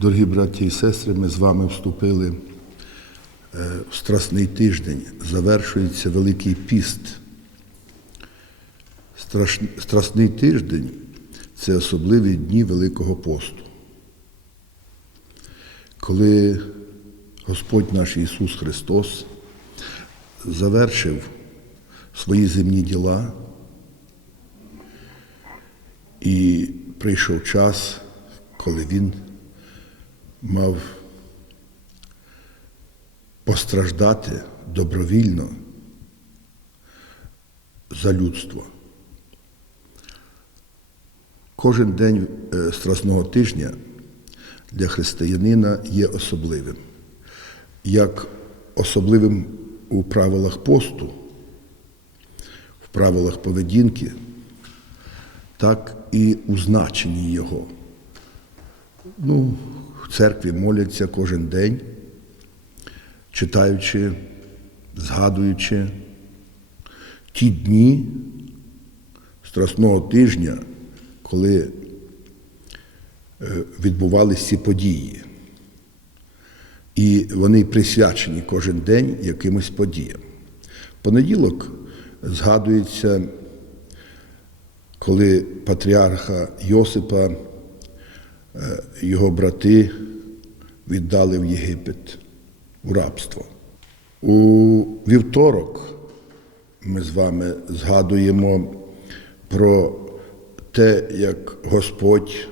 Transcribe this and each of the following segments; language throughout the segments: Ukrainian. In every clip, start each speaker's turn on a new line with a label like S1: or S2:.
S1: Дорогі браті і сестри, ми з вами вступили е, в Страсний тиждень. Завершується Великий піст. Страш... Страсний тиждень це особливі дні Великого посту. Коли Господь наш Ісус Христос завершив свої земні діла, і прийшов час, коли Він мав постраждати добровільно за людство. Кожен день е, Страсного тижня для християнина є особливим, як особливим у правилах посту, в правилах поведінки, так і у значенні його. Ну, церкві моляться кожен день, читаючи, згадуючи ті дні Страсного тижня, коли е, відбувалися ці події. І вони присвячені кожен день якимось подіям. Понеділок згадується, коли патріарха Йосипа його брати віддали в Єгипет у рабство. У вівторок ми з вами згадуємо про те, як Господь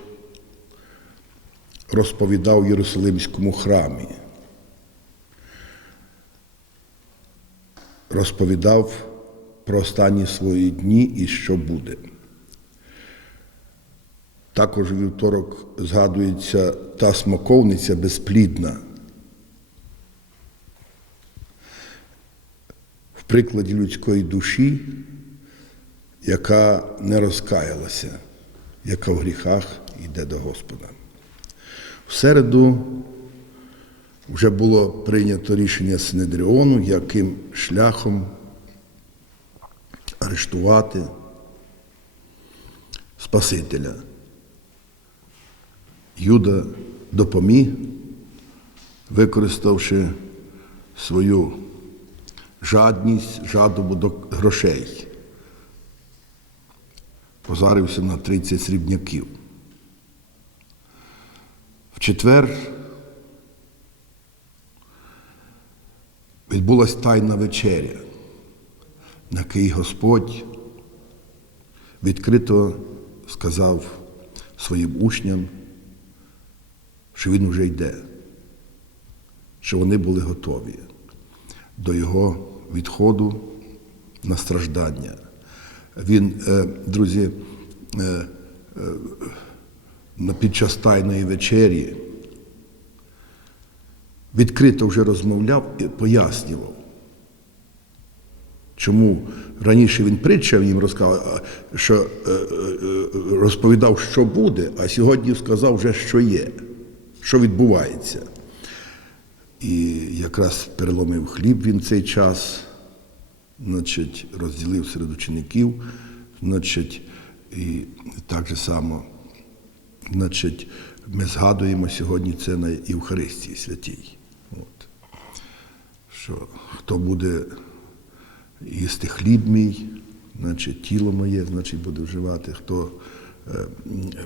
S1: розповідав в Єрусалимському храмі. Розповідав про останні свої дні і що буде. Також вівторок згадується та смоковниця безплідна. В прикладі людської душі, яка не розкаялася, яка в гріхах йде до Господа. В середу вже було прийнято рішення Синедріону, яким шляхом арештувати Спасителя. Юда допоміг, використавши свою жадність, жадобу до грошей. Позарився на 30 срібняків. В четвер відбулася тайна вечеря, на якій Господь відкрито сказав своїм учням, що Він вже йде, що вони були готові до Його відходу на страждання. Він, е, друзі, е, під час тайної вечері відкрито вже розмовляв і пояснював, чому раніше він притчав їм розказав, що розповідав, що буде, а сьогодні сказав вже, що є, що відбувається. І якраз переломив хліб він цей час, значить, розділив серед учеників, значить, і так же само. Значить, ми згадуємо сьогодні це на Євхаристії святій. От. Що хто буде їсти хліб мій, значить тіло моє, значить буде вживати, хто е,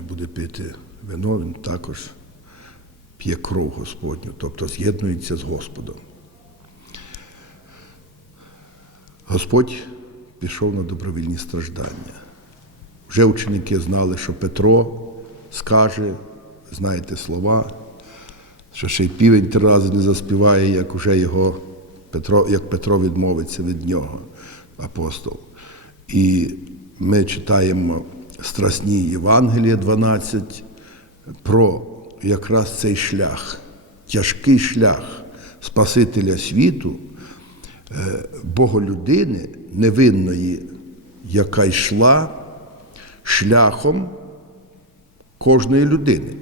S1: буде пити вино, він також п'є кров Господню, тобто з'єднується з Господом. Господь пішов на добровільні страждання. Вже ученики знали, що Петро скаже, знаєте слова, що ще й півень три рази не заспіває, як уже його Петро, як Петро відмовиться від нього, апостол. І ми читаємо страсні Євангелія 12 про якраз цей шлях, тяжкий шлях Спасителя світу, Боголюдини невинної, яка йшла шляхом кожної людини.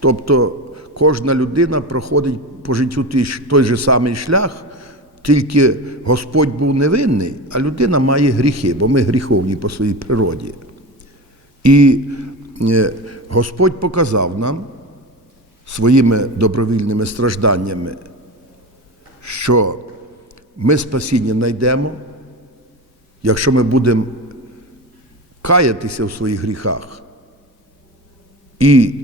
S1: Тобто кожна людина проходить по життю той же самий шлях, тільки Господь був невинний, а людина має гріхи, бо ми гріховні по своїй природі. І е, Господь показав нам, своїми добровільними стражданнями, що ми спасіння знайдемо, якщо ми будемо каятися в своїх гріхах і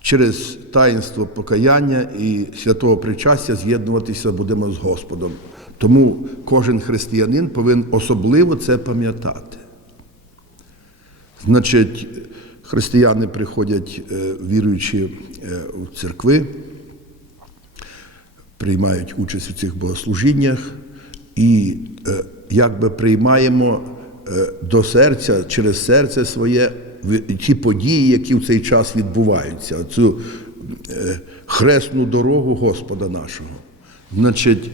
S1: через таїнство покаяння і святого причастя з'єднуватися будемо з Господом. Тому кожен християнин повинен особливо це пам'ятати. Значить, християни приходять е, віруючи е, у церкви, приймають участь у цих богослужіннях і е, якби приймаємо до серця через серце своє в- ті події, які в цей час відбуваються, цю хресну дорогу Господа нашого. Значить,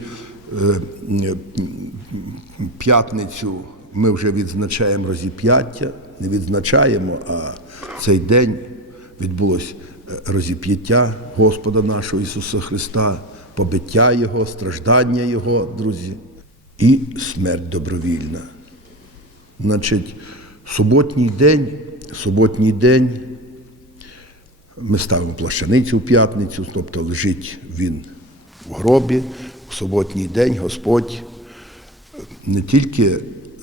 S1: п'ятницю ми вже відзначаємо розіп'яття, не відзначаємо, а цей день відбулось е, розіп'яття Господа нашого Ісуса Христа, побиття Його, страждання Його, друзі, і смерть добровільна. Значить, суботній день, суботній день ми ставимо плащаницю в п'ятницю, тобто лежить він в гробі. В суботній день Господь не тільки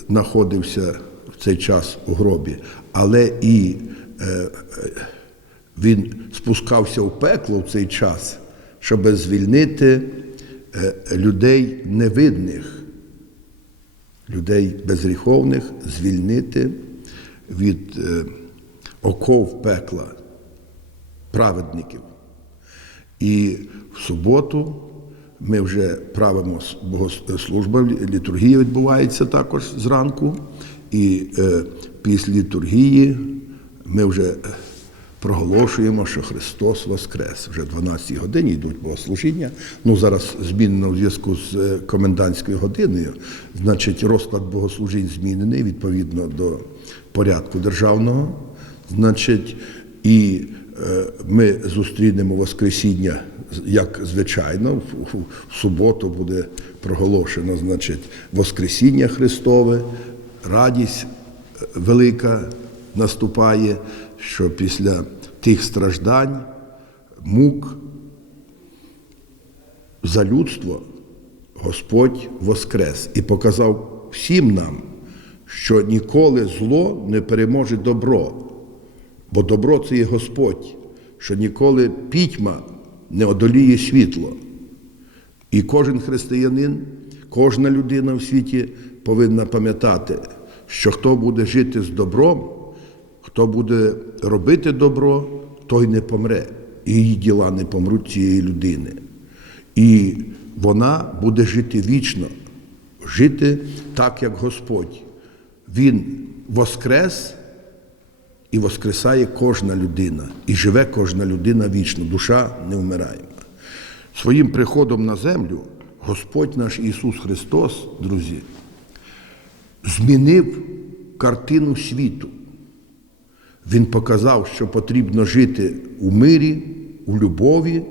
S1: знаходився цей час у гробі, але і е, е, він спускався в пекло в цей час, щоб звільнити е, людей невидних, людей безгріховних, звільнити від е, оков пекла праведників. І в суботу ми вже правимо с- літургія відбувається також зранку. І е, після літургії ми вже е, проголошуємо, що Христос Воскрес. Вже в 12 годині йдуть богослужіння. Ну, зараз змінено в зв'язку з е, комендантською годиною. Значить, розклад богослужінь змінений відповідно до порядку державного. Значить, і е, ми зустрінемо Воскресіння, як звичайно, в суботу буде проголошено, значить, Воскресіння Христове, радість е, велика наступає, що після тих страждань, мук за людство Господь воскрес і показав всім нам, що ніколи зло не переможе добро, бо добро це є Господь, що ніколи пітьма не одоліє світло. І кожен християнин, кожна людина в світі повинна пам'ятати, що хто буде жити з добром, хто буде робити добро, той не помре. Її діла не помруть цієї людини. І вона буде жити вічно, жити так, як Господь. Він воскрес і воскресає кожна людина, і живе кожна людина вічно, душа не вмирає. Своїм приходом на землю Господь наш Ісус Христос, друзі, змінив картину світу. Він показав, що потрібно жити у мирі, у любові,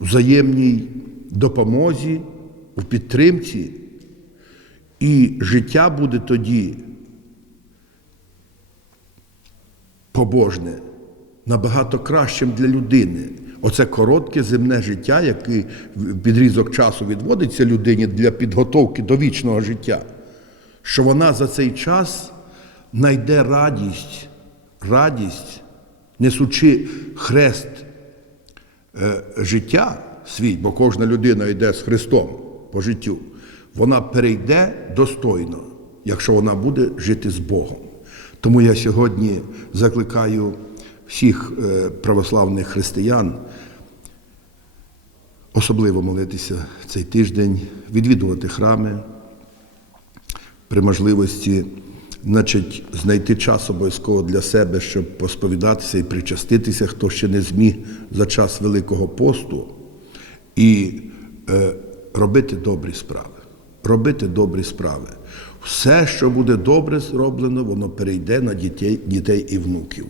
S1: взаємній допомозі, у підтримці. І життя буде тоді побожне, набагато кращим для людини. Оце коротке земне життя, в підрізок часу відводиться людині для підготовки до вічного життя, що вона за цей час знайде радість, радість, несучи хрест е, життя свій, бо кожна людина йде з Христом по життю, вона перейде достойно, якщо вона буде жити з Богом. Тому я сьогодні закликаю всіх е, православних християн особливо молитися цей тиждень, відвідувати храми при можливості, значить, знайти час обов'язково для себе, щоб посповідатися і причаститися, хто ще не зміг за час Великого посту, і е, робити добрі справи. Робити добрі справи. Все, що буде добре зроблено, воно перейде на дітей, дітей і внуків.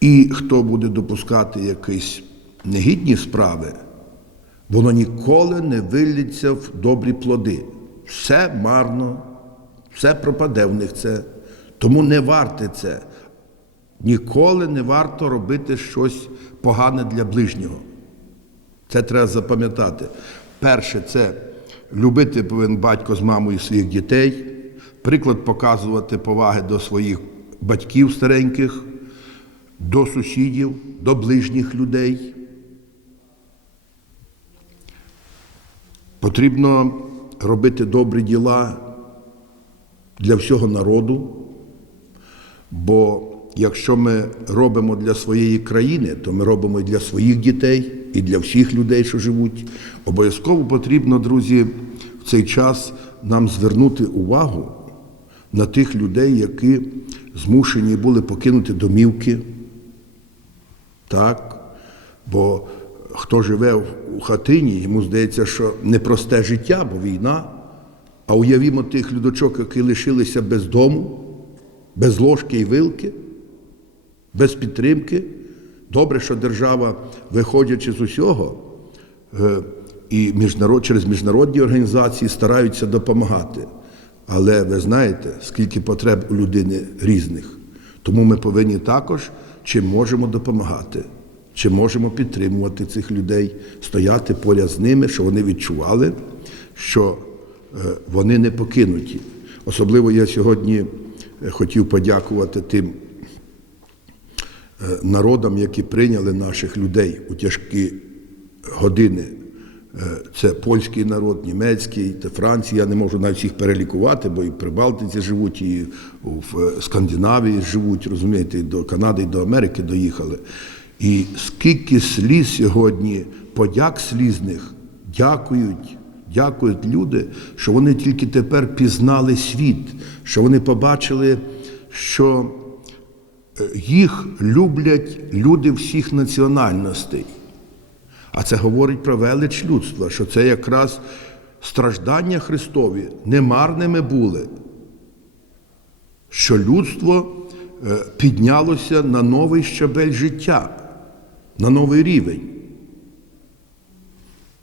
S1: І хто буде допускати якісь негідні справи, воно ніколи не виллється в добрі плоди. Все марно, все пропаде в них це. Тому не варте це. Ніколи не варто робити щось погане для ближнього. Це треба запам'ятати. Перше, це любити повинен батько з мамою своїх дітей, приклад показувати поваги до своїх батьків стареньких, до сусідів, до ближніх людей. Потрібно робити добрі діла для всього народу, бо якщо ми робимо для своєї країни, то ми робимо і для своїх дітей, і для всіх людей, що живуть. Обов'язково потрібно, друзі, в цей час нам звернути увагу на тих людей, які змушені були покинути домівки. Так? Бо хто живе у хатині, йому здається, що непросте життя, бо війна. А уявімо тих людочок, які лишилися без дому, без ложки і вилки, без підтримки. Добре, що держава, виходячи з усього, е, і міжнарод, через міжнародні організації стараються допомагати. Але ви знаєте, скільки потреб у людини різних. Тому ми повинні також чим можемо допомагати, чи можемо підтримувати цих людей, стояти поряд з ними, щоб вони відчували, що вони не покинуті. Особливо я сьогодні е, хотів подякувати тим е, народам, які прийняли наших людей у тяжкі години. Е, Це польський народ, німецький, та Франція. Я не можу навіть всіх перелікувати, бо і при Балтиці живуть, і в Скандинавії живуть, розумієте, і до Канади, і до Америки доїхали. І скільки сліз сьогодні, подяк слізних, дякують, дякують люди, що вони тільки тепер пізнали світ, що вони побачили, що е, їх люблять люди всіх національностей. А це говорить про велич людства, що це якраз страждання Христові немарними були, що людство е, піднялося на новий щабель життя, на новий рівень.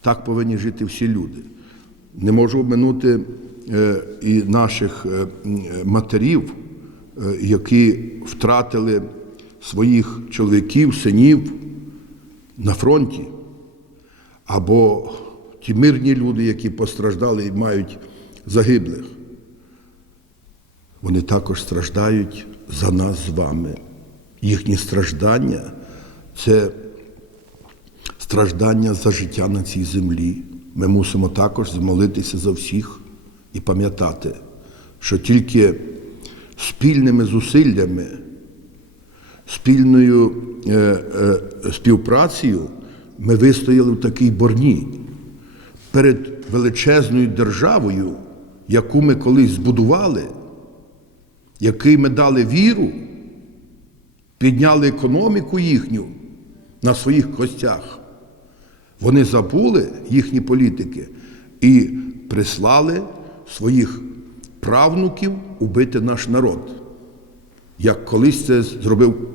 S1: Так повинні жити всі люди. Не можу обминути е, і наших е, матерів, е, які втратили своїх чоловіків, синів на фронті, або ті мирні люди, які постраждали і мають загиблих. Вони також страждають за нас з вами. Їхні страждання це страждання за життя на цій землі. Ми мусимо також змолитися за всіх і пам'ятати, що тільки спільними зусиллями, спільною е, е, співпрацею ми вистояли в такій борні перед величезною державою, яку ми колись збудували, який ми дали віру, підняли економіку їхню на своїх костях. Вони забули їхні політики і прислали своїх правнуків убити наш народ, як колись це зробив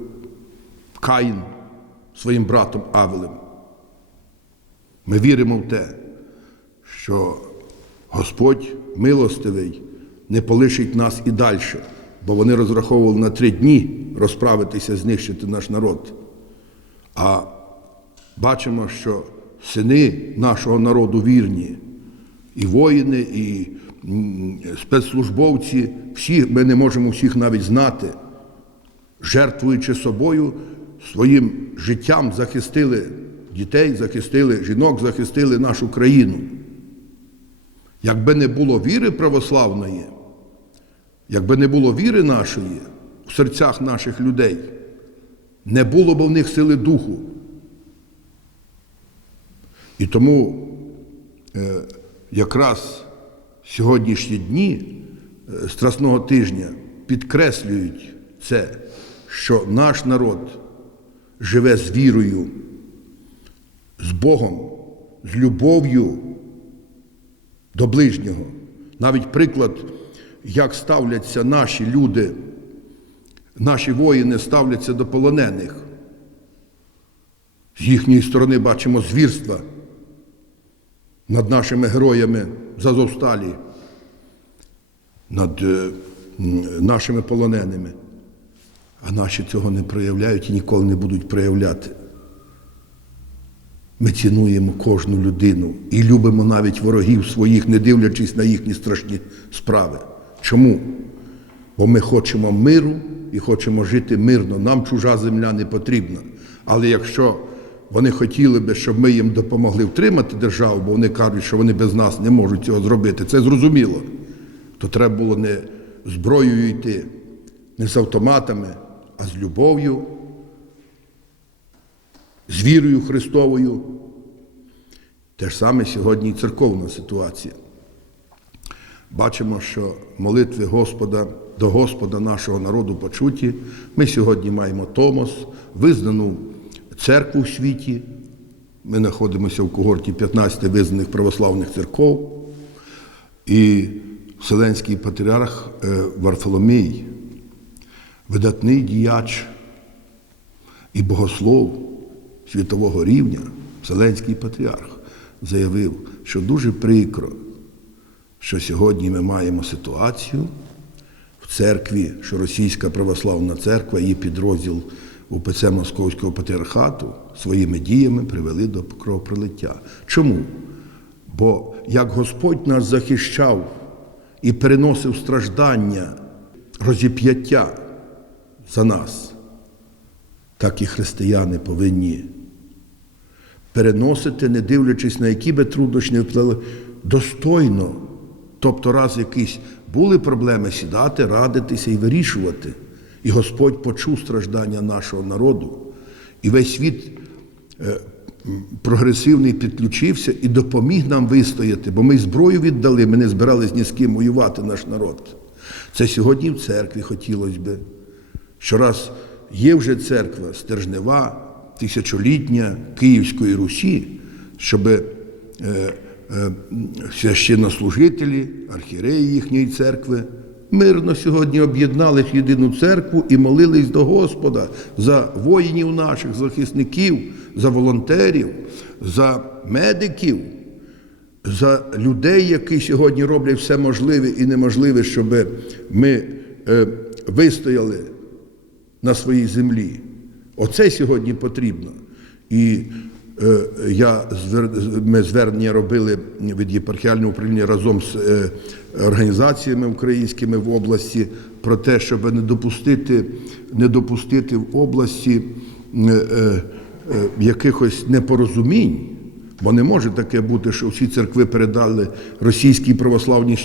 S1: Каїн своїм братом Авелем. Ми віримо в те, що Господь милостивий не полишить нас і далі, бо вони розраховували на три дні розправитися, знищити наш народ. А бачимо, що сини нашого народу вірні, і воїни, і спецслужбовці, всі ми не можемо всіх навіть знати, жертвуючи собою, своїм життям захистили дітей, захистили жінок, захистили нашу країну. Якби не було віри православної, якби не було віри нашої в серцях наших людей, не було б в них сили духу. І тому е, якраз сьогоднішні дні е, Страсного тижня підкреслюють це, що наш народ живе з вірою, з Богом, з любов'ю до ближнього. Навіть приклад, як ставляться наші люди, наші воїни ставляться до полонених. З їхньої сторони бачимо звірства над нашими героями з над е, нашими полоненими. а наші цього не проявляють і ніколи не будуть проявляти. Ми цінуємо кожну людину і любимо навіть ворогів своїх, не дивлячись на їхні страшні справи. Чому? Бо ми хочемо миру і хочемо жити мирно. Нам чужа земля не потрібна. Але якщо вони хотіли би, щоб ми їм допомогли втримати державу, бо вони кажуть, що вони без нас не можуть цього зробити, це зрозуміло, то треба було не зброєю йти, не з автоматами, а з любов'ю, з вірою Христовою. Те ж саме сьогодні і церковна ситуація. Бачимо, що молитви Господа до Господа нашого народу почуті. Ми сьогодні маємо Томос, визнану церкву в світі. Ми знаходимося в когорті 15 визнаних православних церков. І Вселенський патріарх е, Варфоломій, видатний діяч і богослов світового рівня, Вселенський патріарх, заявив, що дуже прикро, що сьогодні ми маємо ситуацію в церкві, що Російська православна церква, її підрозділ УПЦ Московського патріархату своїми діями привели до кровопролиття. Чому? Бо як Господь нас захищав і переносив страждання, розіп'яття за нас, так і християни повинні переносити, не дивлячись на які би труднощі вплили, достойно. Тобто, раз якісь були проблеми, сідати, радитися і вирішувати. І Господь почув страждання нашого народу. І весь світ е, прогресивний підключився і допоміг нам вистояти, бо ми зброю віддали, ми не збирались ні з ким воювати наш народ. Це сьогодні в церкві хотілося би. Що раз є вже церква стержнева, тисячолітня Київської Русі, щоб е, е, священнослужителі, архіреї їхньої церкви мирно сьогодні об'єднались в єдину церкву і молились до Господа за воїнів наших, захисників, за волонтерів, за медиків, за людей, які сьогодні роблять все можливе і неможливе, щоб ми е, вистояли на своїй землі. Оце сьогодні потрібно. І я, звер- ми звернення робили від єпархіального управління разом з е, організаціями українськими в області про те, щоб не допустити, не допустити в області е, е, е, якихось непорозумінь. Бо не може таке бути, що всі церкви передали російській православній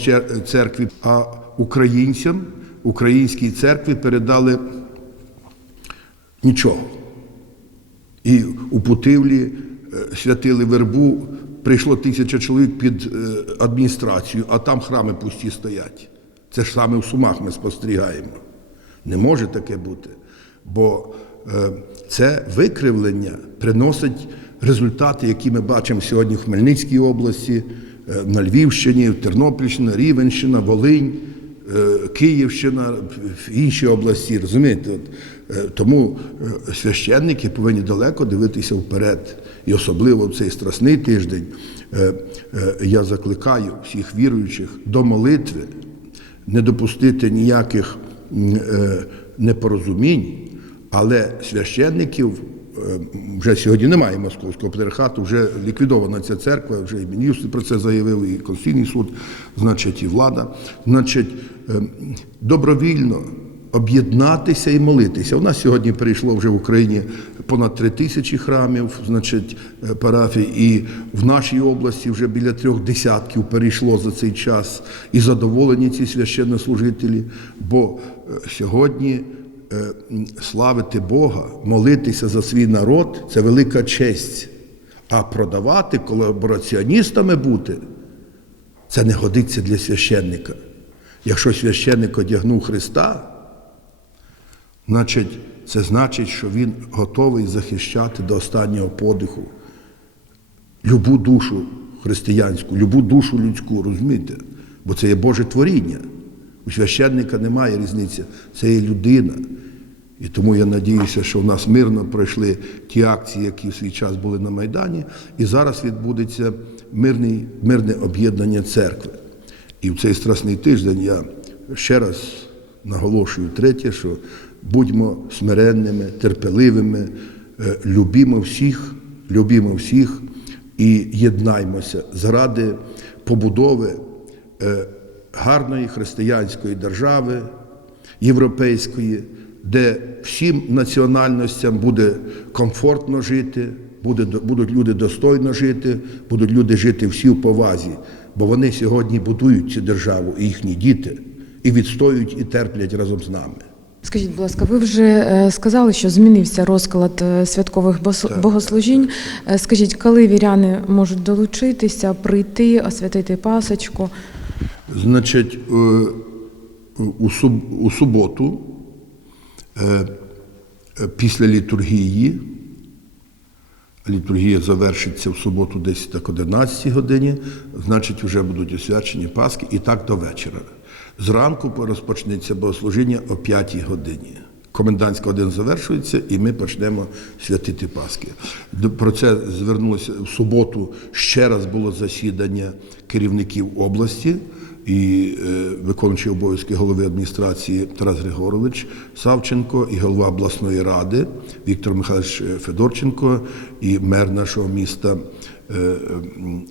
S1: церкві, а українцям, українській церкві передали нічого. І у Путивлі е, святили вербу, прийшло тисяча чоловік під е, адміністрацію, а там храми пусті стоять. Це ж саме в Сумах ми спостерігаємо. Не може таке бути. Бо е, це викривлення приносить результати, які ми бачимо сьогодні в Хмельницькій області, на Львівщині, Тернопільщина, Рівенщина, Волинь. Е, Київщина, інші області, розумієте? Е, Тому е, священники повинні далеко дивитися вперед. І особливо в цей страсний тиждень я закликаю всіх віруючих до молитви, не допустити ніяких непорозумінь, але священників вже сьогодні немає московського патріархату, вже ліквідована ця церква, вже і міністр про це заявив, і Конституційний суд, значить, і влада. Значить, е, добровільно об'єднатися і молитися. У нас сьогодні перейшло вже в Україні понад три тисячі храмів, значить, е, парафій, і в нашій області вже біля трьох десятків перейшло за цей час. І задоволені ці священнослужителі, бо е, сьогодні е, славити Бога, молитися за свій народ це велика честь. А продавати колабораціоністами бути це не годиться для священника. Якщо священник одягнув Христа, значить, це значить, що він готовий захищати до останнього подиху любу душу християнську, любу душу людську, розумієте? Бо це є Боже творіння. У священника немає різниці, це є людина. І тому я надіюся, що в нас мирно пройшли ті акції, які в свій час були на Майдані, і зараз відбудеться мирний, мирне об'єднання церкви. І в цей страсний тиждень я ще раз наголошую третє, що будьмо смиренними, терпеливими, е, любімо всіх, любімо всіх і єднаймося заради побудови е, гарної християнської держави, європейської, де всім національностям буде комфортно жити, буде, будуть люди достойно жити, будуть люди жити всі в повазі, бо вони сьогодні будують цю державу і їхні діти, і відстоюють і терплять разом з нами.
S2: Скажіть, будь ласка, ви вже е, сказали, що змінився розклад е, святкових богослужінь. Е, Скажіть, коли віряни можуть долучитися, прийти, освятити пасочку?
S1: Значить, е, у суб- у суботу, е, е, після літургії, літургія завершиться в суботу десь так 11 годині, значить, вже будуть освячені Пасхи і так до вечора. Зранку розпочнеться богослужіння о 5 годині. Комендантська година завершується, і ми почнемо святити Пасхи. Про це звернулося в суботу. Ще раз було засідання керівників області і е, виконуючий обов'язки голови адміністрації Тарас Григорович Савченко і голова обласної ради Віктор Михайлович е, Федорченко і мер нашого міста е,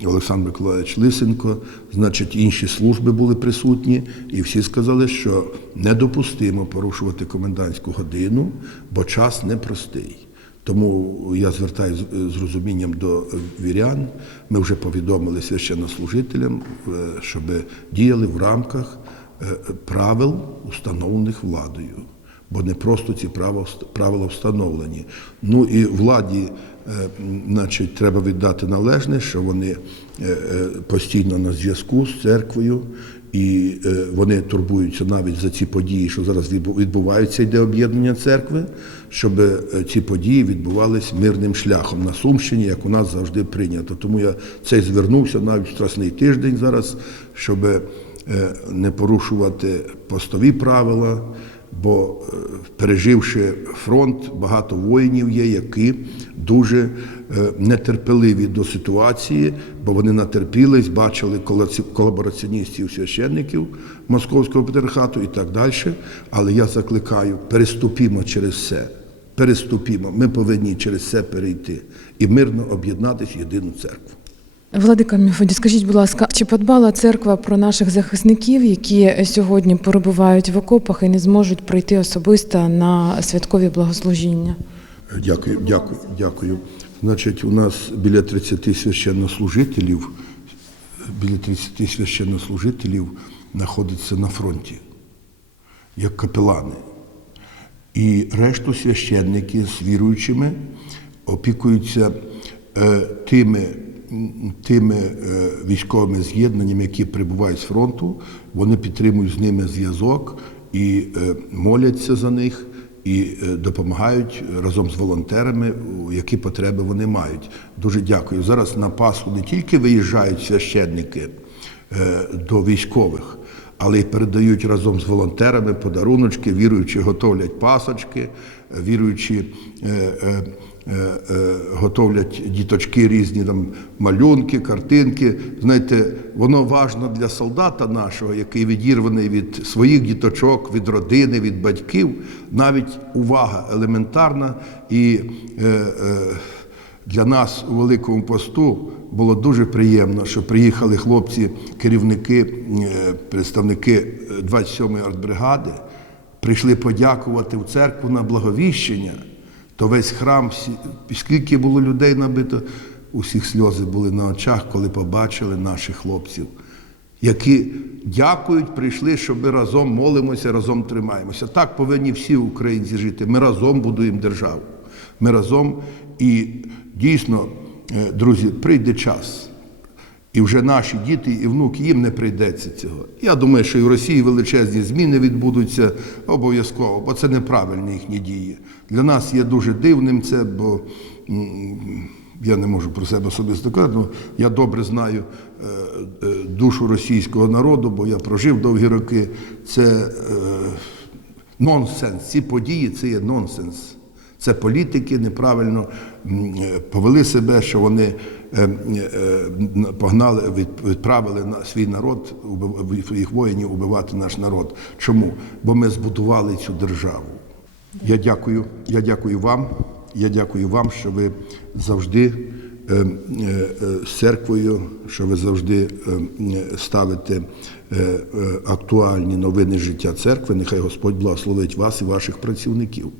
S1: Олександр Миколаївич Лисенко. Значить, інші служби були присутні, і всі сказали, що недопустимо порушувати комендантську годину, бо час непростий. Тому я звертаюся з розумінням до е, вірян. Ми вже повідомили священнослужителям, е, щоб діяли в рамках е, правил, установлених владою. Бо не просто ці правила встановлені. Ну і владі, значить, треба віддати належне, що вони постійно на зв'язку з церквою, і вони турбуються навіть за ці події, що зараз відбу- відбуваються, йде об'єднання церкви, щоб е, ці події відбувалися мирним шляхом на Сумщині, як у нас завжди прийнято. Тому я цей звернувся навіть в Страсний тиждень зараз, щоб е, не порушувати постові правила. Бо е, переживши фронт, багато воїнів є, які дуже е, нетерпеливі до ситуації, бо вони натерпілись, бачили колабораціоністів священників Московського патріархату і так далі. Але я закликаю, переступімо через це. Переступімо. Ми повинні через це перейти і мирно об'єднатися в єдину церкву.
S2: Владика Міфоді, скажіть, будь ласка, чи подбала церква про наших захисників, які сьогодні перебувають в окопах і не зможуть прийти особисто на святкові благослужіння?
S1: Дякую, дякую, дякую. Значить, у нас біля 30 священнослужителів, біля 30 священнослужителів знаходиться на фронті, як капелани. І решту священники з віруючими опікуються е, тими, тими е, військовими з'єднаннями, які прибувають з фронту. Вони підтримують з ними зв'язок і е, моляться за них, і е, допомагають разом з волонтерами, які потреби вони мають. Дуже дякую. Зараз на Пасху не тільки виїжджають священники до військових але й передають разом з волонтерами подаруночки, віруючі готовлять пасочки, віруючі е, готовлять діточки різні там малюнки, картинки. Знаєте, воно важно для солдата нашого, який відірваний від своїх діточок, від родини, від батьків. Навіть увага елементарна і. Е, е, для нас у Великому посту було дуже приємно, що приїхали хлопці, керівники, е, представники 27-ї артбригади, прийшли подякувати в церкву на благовіщення. То весь храм, скільки було людей набито, усіх сльози були на очах, коли побачили наших хлопців, які дякують, прийшли, що ми разом молимося, разом тримаємося. Так повинні всі українці жити. Ми разом будуємо державу. Ми разом і дійсно, е, друзі, прийде час. І вже наші діти і внуки їм не прийдеться цього. Я думаю, що і в Росії величезні зміни відбудуться обов'язково, бо це неправильні їхні дії. Для нас є дуже дивним це, бо я не можу про себе особисто казати, але я добре знаю е, е, душу російського народу, бо я прожив довгі роки. Це е, нонсенс. Ці події це є нонсенс. Це політики неправильно е, повели себе, що вони е, е, погнали, відправили свій народ, своїх воїнів убивати наш народ. Чому? Бо ми збудували цю державу. Я дякую. Я дякую вам. Я дякую вам, що ви завжди з церквою, що ви завжди ставите актуальні новини життя церкви. Нехай Господь благословить вас і ваших працівників.